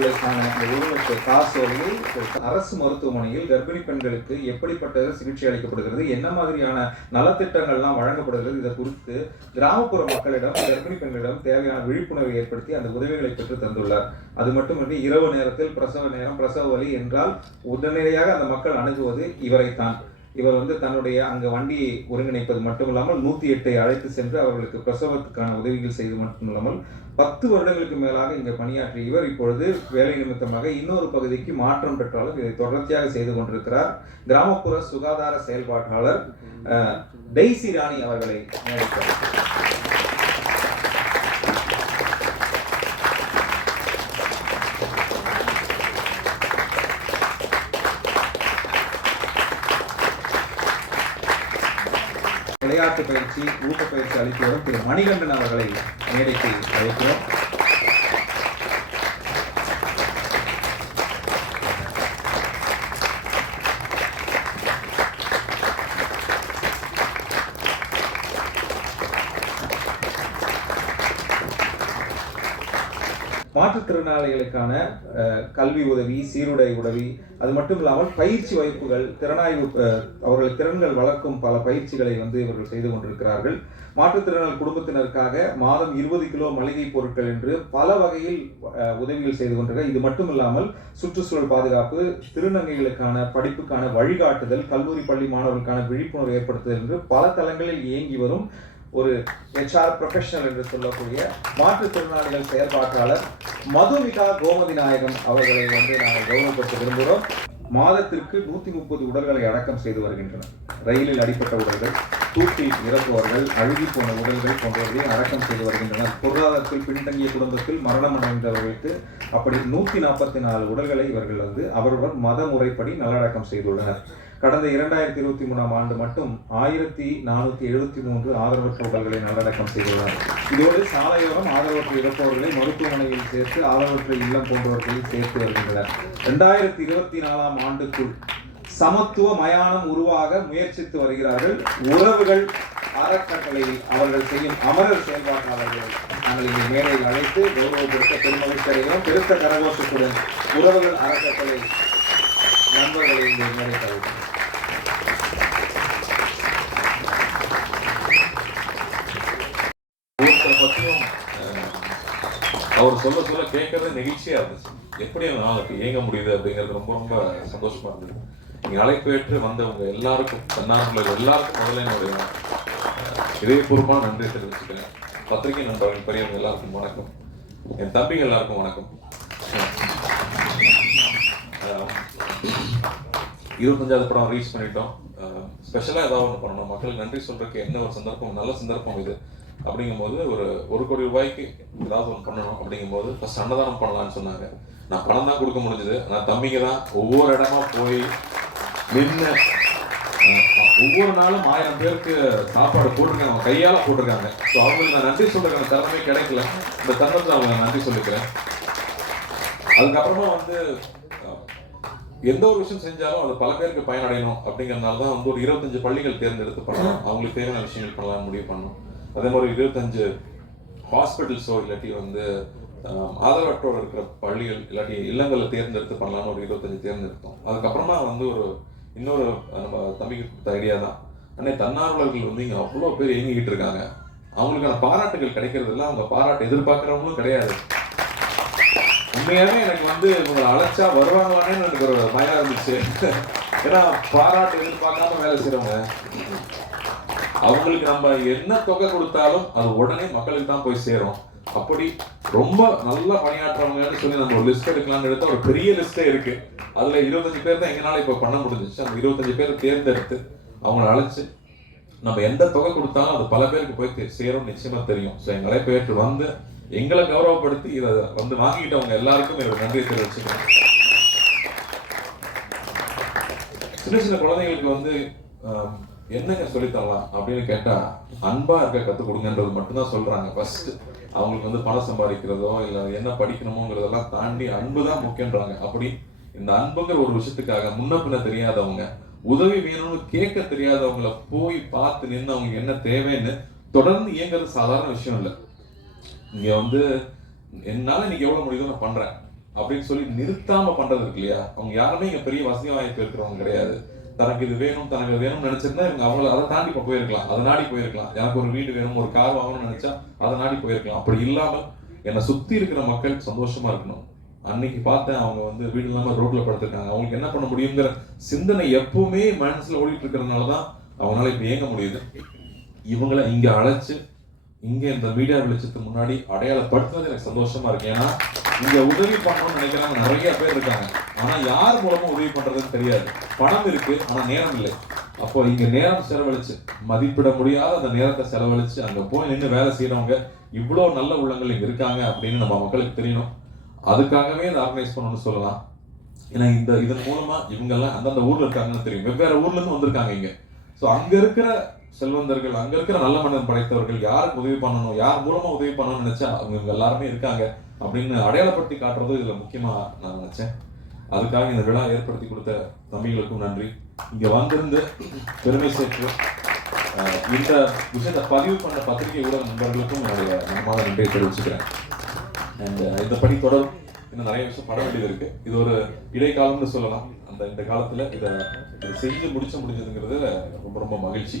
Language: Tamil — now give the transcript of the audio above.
பெண்களுக்கான அந்த ஒரு லட்சம் காசோலையை அரசு மருத்துவமனையில் கர்ப்பிணி பெண்களுக்கு எப்படிப்பட்ட சிகிச்சை அளிக்கப்படுகிறது என்ன மாதிரியான நலத்திட்டங்கள்லாம் வழங்கப்படுகிறது இதை குறித்து கிராமப்புற மக்களிடம் கர்ப்பிணி பெண்களிடம் தேவையான விழிப்புணர்வை ஏற்படுத்தி அந்த உதவிகளை பெற்று தந்துள்ளார். அது மட்டுமின்றி இரவு நேரத்தில் பிரசவ நேரம் பிரசவ வலி என்றால் உடனடியாக அந்த மக்கள் அணுகுவது இவரைத்தான். இவர் வந்து தன்னுடைய அங்க வண்டியை ஒருங்கிணைப்பது மட்டுமில்லாமல் நூத்தி எட்டை அழைத்து சென்று அவர்களுக்கு பிரசவத்துக்கான உதவிகள் செய்து மட்டுமில்லாமல் பத்து வருடங்களுக்கு மேலாக இங்கே பணியாற்றிய இவர் இப்பொழுது வேலை நிமித்தமாக இன்னொரு பகுதிக்கு மாற்றம் பெற்றாலும் இதை தொடர்ச்சியாக செய்து கொண்டிருக்கிறார். கிராமப்புற சுகாதார செயல்பாட்டாளர் டெய்சி ராணி அவர்களை விளையாட்டு பயிற்சி ஊக்கப்பயிற்சி அளித்து வரும் திரு மணிகண்டன் அவர்களை மேடைக்கு அழைக்கிறோம். மாற்றுத்திறனாளிகளுக்கான கல்வி உதவி சீருடை உதவி அது மட்டும் இல்லாமல் பயிற்சி வகுப்புகள் திறனாய்வு அவர்கள் திறன்கள் வளர்க்கும் பல பயிற்சிகளை வந்து இவர்கள் செய்து கொண்டிருக்கிறார்கள். மாற்றுத்திறனாளி குடும்பத்தினருக்காக மாதம் இருபது கிலோ மளிகை பொருட்கள் என்று பல வகையில் உதவிகள் செய்து கொண்டிருக்க இது மட்டும் இல்லாமல் சுற்றுச்சூழல் பாதுகாப்பு திருநங்கைகளுக்கான படிப்புக்கான வழிகாட்டுதல் கல்லூரி பள்ளி மாணவர்களுக்கான விழிப்புணர்வு ஏற்படுத்துதல் என்று பல தளங்களில் இயங்கி வரும் ஒரு ஹெச்ஆர் ப்ரொஃபஷனல் என்று சொல்லக்கூடிய மாற்றுத்திறனாளிகள் செயற்பாட்டாளர் மதுமிகா கோமதி நாயகம் அவர்களை வந்து நாங்கள் கௌரவப்படுத்த விரும்புகிறோம். மாதத்திற்கு நூற்றி முப்பது உடல்களை அடக்கம் செய்து வருகின்றனர். ரயிலில் அடிப்பட்ட உடல்கள் தூக்கில் இறப்புவர்கள் அழுகி போன உடல்கள் போன்றவர்களை அடக்கம் செய்து வருகின்றனர். பொருளாதாரத்தில் பின்தங்கிய குடும்பத்தில் மரணம் அடைந்தவர்களுக்கு அப்படி நூற்றி நாற்பத்தி நாலு உடல்களை இவர்கள் வந்து அவருடன் மத முறைப்படி நல்லடக்கம் செய்துள்ளனர். கடந்த இரண்டாயிரத்தி இருபத்தி மூணாம் ஆண்டு மட்டும் ஆயிரத்தி நானூற்றி எழுபத்தி மூன்று ஆதரவற்ற உடல்களை நல்லடக்கம் செய்துள்ளனர் இதோடு சாலையோரம் ஆதரவற்ற இறப்பவர்களை மருத்துவமனையில் சேர்த்து ஆதரவற்ற இல்லம் போன்றவர்களை சேர்த்து வருகின்றனர். இரண்டாயிரத்தி இருபத்தி நாலாம் ஆண்டுக்குள் சமத்துவ மயானம் உருவாக முயற்சித்து வருகிறார்கள். உறவுகள் அறக்கட்டளையில் அவர்கள் செய்யும் அமரர் செயல்பாட்டாளர்கள் நாங்கள் இங்கே மேடையில் அழைத்து கௌரவப்படுத்த பெருமகிழ்ச்சி அடைகிறோம். பெருத்த கரகோஷத்துடன் உறவுகள் அறக்கட்டளை நண்பர்களை இங்கே அவர் சொல்ல சொல்ல கேட்கறது நெகிழ்ச்சியா இருந்துச்சு. எப்படி அந்த நாளுக்கு இயங்க முடியுது அப்படிங்கிறது ரொம்ப ரொம்ப சந்தோஷமா இருந்தது. நீங்க அழைப்பு ஏற்று வந்தவங்க எல்லாருக்கும் தன்னார்வலர் எல்லாருக்கும் முதல்ல என்னுடைய அஹ், நன்றி தெரிவிச்சுக்கிறேன். பத்திரிகை நண்பர்கள் பெரியவங்க எல்லாருக்கும் வணக்கம். என் தம்பிங்க எல்லாருக்கும் வணக்கம். இருபத்தஞ்சாவது படம் ரீச் பண்ணிட்டோம். ஸ்பெஷலாக ஏதாவது ஒன்று பண்ணணும். மக்களுக்கு நன்றி சொல்கிறதுக்கு என்ன ஒரு சந்தர்ப்பம் நல்ல சந்தர்ப்பம் இது. அப்படிங்கும்போது ஒரு ஒரு கோடி ரூபாய்க்கு ஏதாவது ஒன்று பண்ணணும் அப்படிங்கும்போது ஃபஸ்ட் அன்னதானம் பண்ணலான்னு சொன்னாங்க. நான் பணம் தான் கொடுக்க முடிஞ்சது. ஆனால் தம்பிங்க தான் ஒவ்வொரு இடமா போய் நின்று ஒவ்வொரு நாளும் ஆயிரம் பேருக்கு சாப்பாடு போட்டிருக்காங்க. அவங்க கையால் போட்டிருக்காங்க. ஸோ அவங்களுக்கு நான் நன்றி சொல்றதுக்கான திறமை கிடைக்கல. இந்த தருணத்தில் அவங்க நன்றி சொல்லிக்கிறேன். அதுக்கப்புறமா வந்து எந்த ஒரு விஷயம் செஞ்சாலும் அது பல பேருக்கு பயனடையணும் அப்படிங்கறதுனால தான் வந்து ஒரு இருபத்தஞ்சு பள்ளிகள் தேர்ந்தெடுத்து பண்ணலாம் அவங்களுக்கு தேவையான விஷயங்கள் பண்ணலாம் முடிவு பண்ணோம் அதே மாதிரி இருபத்தஞ்சு ஹாஸ்பிட்டல்ஸோ இல்லாட்டி வந்து ஆஹ், ஆதரவற்றோர் இருக்கிற பள்ளிகள் இல்லாட்டி இல்லங்களை தேர்ந்தெடுத்து பண்ணலாம்னு ஒரு இருபத்தஞ்சு தேர்ந்தெடுத்தோம். அதுக்கப்புறமா வந்து ஒரு இன்னொரு நம்ம தம்பிக்கு கொடுத்த ஐடியா தான். அண்ணே தன்னார்வலர்கள் வந்து இங்கே அவ்வளோ பேர் இயங்கிக்கிட்டு இருக்காங்க. அவங்களுக்கான பாராட்டுகள் கிடைக்கிறது இல்லை அவங்க பாராட்டு எதிர்பார்க்குறவங்களும் கிடையாது. உண்மையாவே எனக்கு வந்து இவங்க அழைச்சா வருவாங்களான்னு எனக்கு ஒரு பயம் இருந்துச்சு. ஏன்னா பாராட்டு எதிர்பார்க்காம வேலை செய்றவங்க. அவங்களுக்கு நம்ம என்ன தொகை கொடுத்தாலும் அது உடனே மக்களுக்கு தான் போய் சேரும். அப்படி ரொம்ப நல்லா பணியாற்றுறவங்கன்னு சொல்லி நம்ம ஒரு லிஸ்ட் எடுக்கலாம்னு எடுத்தா ஒரு பெரிய லிஸ்ட்டே இருக்கு. அதுல இருபத்தஞ்சு பேர் தான் எங்களால இப்ப பண்ண முடிஞ்சிச்சு. அந்த இருபத்தஞ்சு பேரை தேர்ந்தெடுத்து அவங்கள அழைச்சு நம்ம எந்த தொகை கொடுத்தாலும் அது பல பேருக்கு போய் சேரும் நிச்சயமா தெரியும். ஸோ எங்க அழைப்பு வந்து எங்களை கௌரவப்படுத்தி இதை வந்து வாங்கிட்டவங்க எல்லாருக்கும் என்னோட நன்றியை தெரிவிச்சுக்கிறேன். சின்ன சின்ன குழந்தைங்களுக்கு வந்து என்னங்க சொல்லித் தரலாம் அப்படின்னு கேட்டா அன்பா இருக்க கற்றுக் கொடுங்கன்றது மட்டும்தான் சொல்றாங்க. ஃபர்ஸ்ட் அவங்களுக்கு வந்து பணம் சம்பாதிக்கிறதோ இல்ல என்ன படிக்கணுமோங்கிறதெல்லாம் தாண்டி அன்பு தான் முக்கியன்றாங்க அப்படி இந்த அன்புங்கிற ஒரு விஷயத்துக்காக முன்ன பின்ன தெரியாதவங்க உதவி வேணும்னு கேட்க தெரியாதவங்கள போய் பார்த்து நின்று அவங்க என்ன தேவைன்னு தொடர்ந்து இயங்குறது சாதாரண விஷயம் இல்லை. இங்கே வந்து என்னால் இன்னைக்கு எவ்வளோ முடியுதோ நான் பண்ணுறேன் அப்படின்னு சொல்லி நிறுத்தாமல் பண்ணுறது இருக்கு இல்லையா? அவங்க யாருமே இங்கே பெரிய வசதி வாய்ப்பு இருக்கிறவங்க கிடையாது. தனக்கு இது வேணும் தனக்கு வேணும்னு நினைச்சிருந்தா இவங்க அவங்கள அதை தாண்டி இப்போ போயிருக்கலாம். அதை நாடி போயிருக்கலாம். எனக்கு ஒரு வீடு வேணும் ஒரு கார் வாங்கணும்னு நினைச்சா அதை நாடி போயிருக்கலாம். அப்படி இல்லாமல் என்னை சுற்றி இருக்கிற மக்கள் சந்தோஷமா இருக்கணும். அன்னைக்கு பார்த்தேன் அவங்க வந்து வீடு இல்லாமல் ரோட்ல படுத்திருக்காங்க. அவங்களுக்கு என்ன பண்ண முடியுங்கிற சிந்தனை எப்பவுமே மனசுல ஓடிட்டு இருக்கிறதுனால தான் அவங்களால இப்போ இயங்க முடியுது. இவங்களை இங்க அழைச்சு இங்கே இந்த மீடியா வெளிச்சத்துக்கு முன்னாடி அடையாளப்படுத்துறது எனக்கு சந்தோஷமா இருக்கு. ஏன்னா இங்க உதவி பண்ணணும்னு நினைக்கிறாங்க நிறைய பேர் இருக்காங்க. ஆனா யார் மூலமா உதவி பண்றதுன்னு தெரியாது. பணம் இருக்கு ஆனா நேரம் இல்லை. அப்போ இங்க நேரம் செலவழிச்சு மதிப்பிட முடியாத அந்த நேரத்தை செலவழிச்சு அங்க போய் நின்று வேலை செய்யறவங்க இவ்வளவு நல்ல உள்ளங்கள் இங்க இருக்காங்க அப்படின்னு நம்ம மக்களுக்கு தெரியணும். அதுக்காகவே இதை ஆர்கனைஸ் பண்ணணும்னு சொல்லலாம். ஏன்னா இந்த இதன் மூலமா இவங்க எல்லாம் அந்தந்த ஊர்ல இருக்காங்கன்னு தெரியும். வெவ்வேறு ஊர்ல இருந்து வந்திருக்காங்க இங்க. ஸோ அங்க இருக்கிற செல்வந்தர்கள் அங்க இருக்கிற நல்ல மனிதன் படைத்தவர்கள் யாருக்கு உதவி பண்ணணும் யார் மூலமா உதவி பண்ணணும்னு நினைச்சா அவங்க இவங்க எல்லாருமே இருக்காங்க அப்படின்னு அடையாளப்படுத்தி காட்டுறது இதுல முக்கியமா நான் நினைச்சேன். அதுக்காக இந்த விழா ஏற்படுத்தி கொடுத்த தம்பிகளுக்கும் நன்றி. இங்க வந்திருந்து பெருமை சேர்த்து இந்த விஷயத்தை பதிவு பண்ண பத்திரிகை ஊடக நண்பர்களுக்கும் என்னுடைய மனமான நன்றியை தெரிவிச்சுக்கிறேன். அண்ட் இந்த பணி தொடரும். இன்னும் நிறைய விஷயம் பட வேண்டியது இருக்கு. இது ஒரு இடைக்காலம்னு சொல்லலாம். அந்த இந்த காலத்துல இதை இதை செஞ்சு முடிச்ச முடிஞ்சதுங்கிறது ரொம்ப ரொம்ப மகிழ்ச்சி.